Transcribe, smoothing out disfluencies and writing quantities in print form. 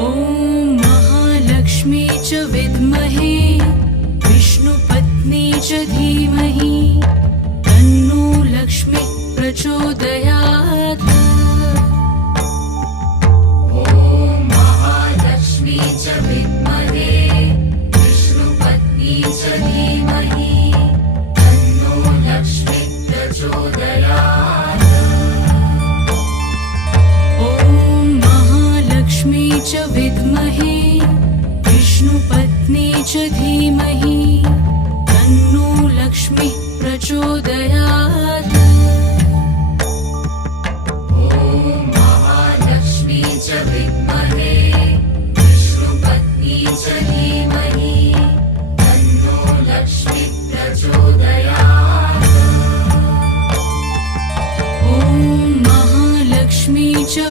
ॐ महालक्ष्मी च विद्महे विष्णुपत्नी च धीमहि तन्नो लक्ष्मी प्रचोदयात्। ॐ महालक्ष्मी च विद्महे विष्णुपत्नी च धीमहि तन्नो लक्ष्मी प्रचोदयात्। ॐ महालक्ष्मी च विद्महे विष्णुपत्नी च धीमहि